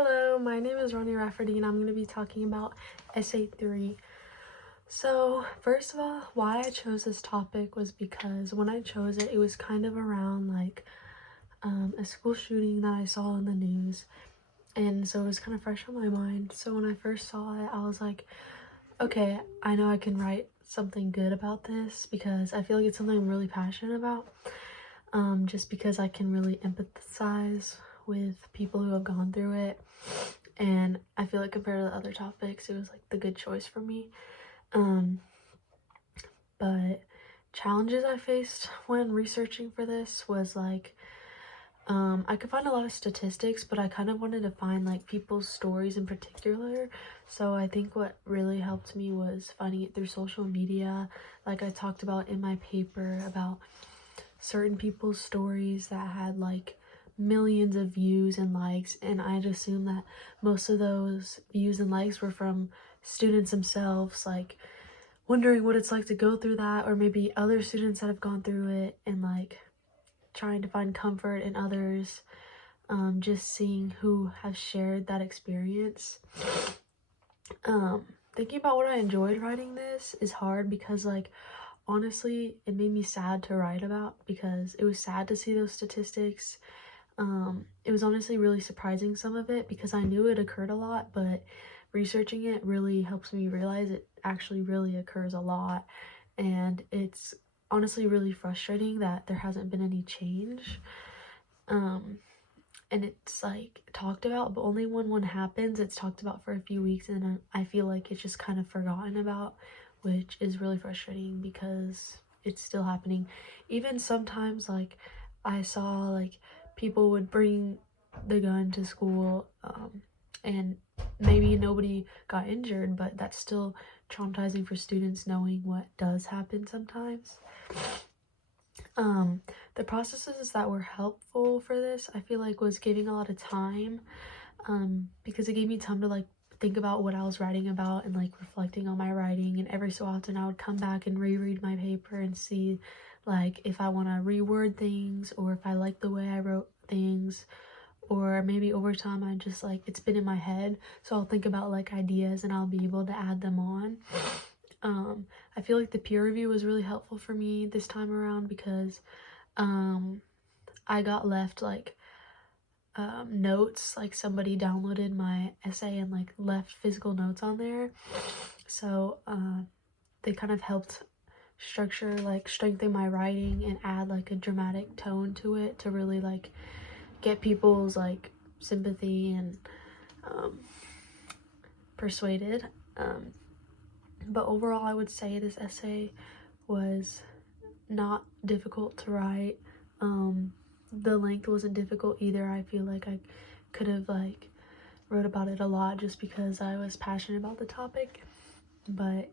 Hello, my name is Ronnie Rafferty and I'm going to be talking about Essay 3. So, first of all, why I chose this topic was because when I chose it, it was kind of around a school shooting that I saw in the news. And so it was kind of fresh on my mind. So when I first saw it, I was like, okay, I know I can write something good about this because I feel like it's something I'm really passionate about. Just because I can really empathize with people who have gone through it, and I feel like compared to the other topics, it was like the good choice for me. But challenges I faced when researching for this was I could find a lot of statistics, but I kind of wanted to find like people's stories in particular. So I think what really helped me was finding it through social media, like I talked about in my paper about certain people's stories that had like millions of views and likes, and I'd assume that most of those views and likes were from students themselves, like wondering what it's like to go through that, or maybe other students that have gone through it and like trying to find comfort in others. Just seeing who has shared that experience. Thinking about what I enjoyed writing this is hard because honestly, it made me sad to write about because it was sad to see those statistics. It was honestly really surprising, some of it, because I knew it occurred a lot, but researching it really helps me realize it actually really occurs a lot. And it's honestly really frustrating that there hasn't been any change. And it's like talked about, but only when one happens, it's talked about for a few weeks, and I feel like it's just kind of forgotten about, which is really frustrating because it's still happening. Even sometimes, like, I saw like people would bring the gun to school, and maybe nobody got injured, but that's still traumatizing for students knowing what does happen sometimes. The processes that were helpful for this, I feel like, was giving a lot of time, because it gave me time to like think about what I was writing about and like reflecting on my writing. And every so often I would come back and reread my paper and see like if I want to reword things or if I like the way I wrote things, or maybe over time I just like it's been in my head, so I'll think about like ideas and I'll be able to add them on. I feel like the peer review was really helpful for me this time around because I got left notes, like somebody downloaded my essay and like left physical notes on there. So they kind of helped strengthen my writing and add like a dramatic tone to it to really like get people's like sympathy and persuaded. But overall, I would say this essay was not difficult to write. The length wasn't difficult either. I feel like I could have like wrote about it a lot just because I was passionate about the topic. But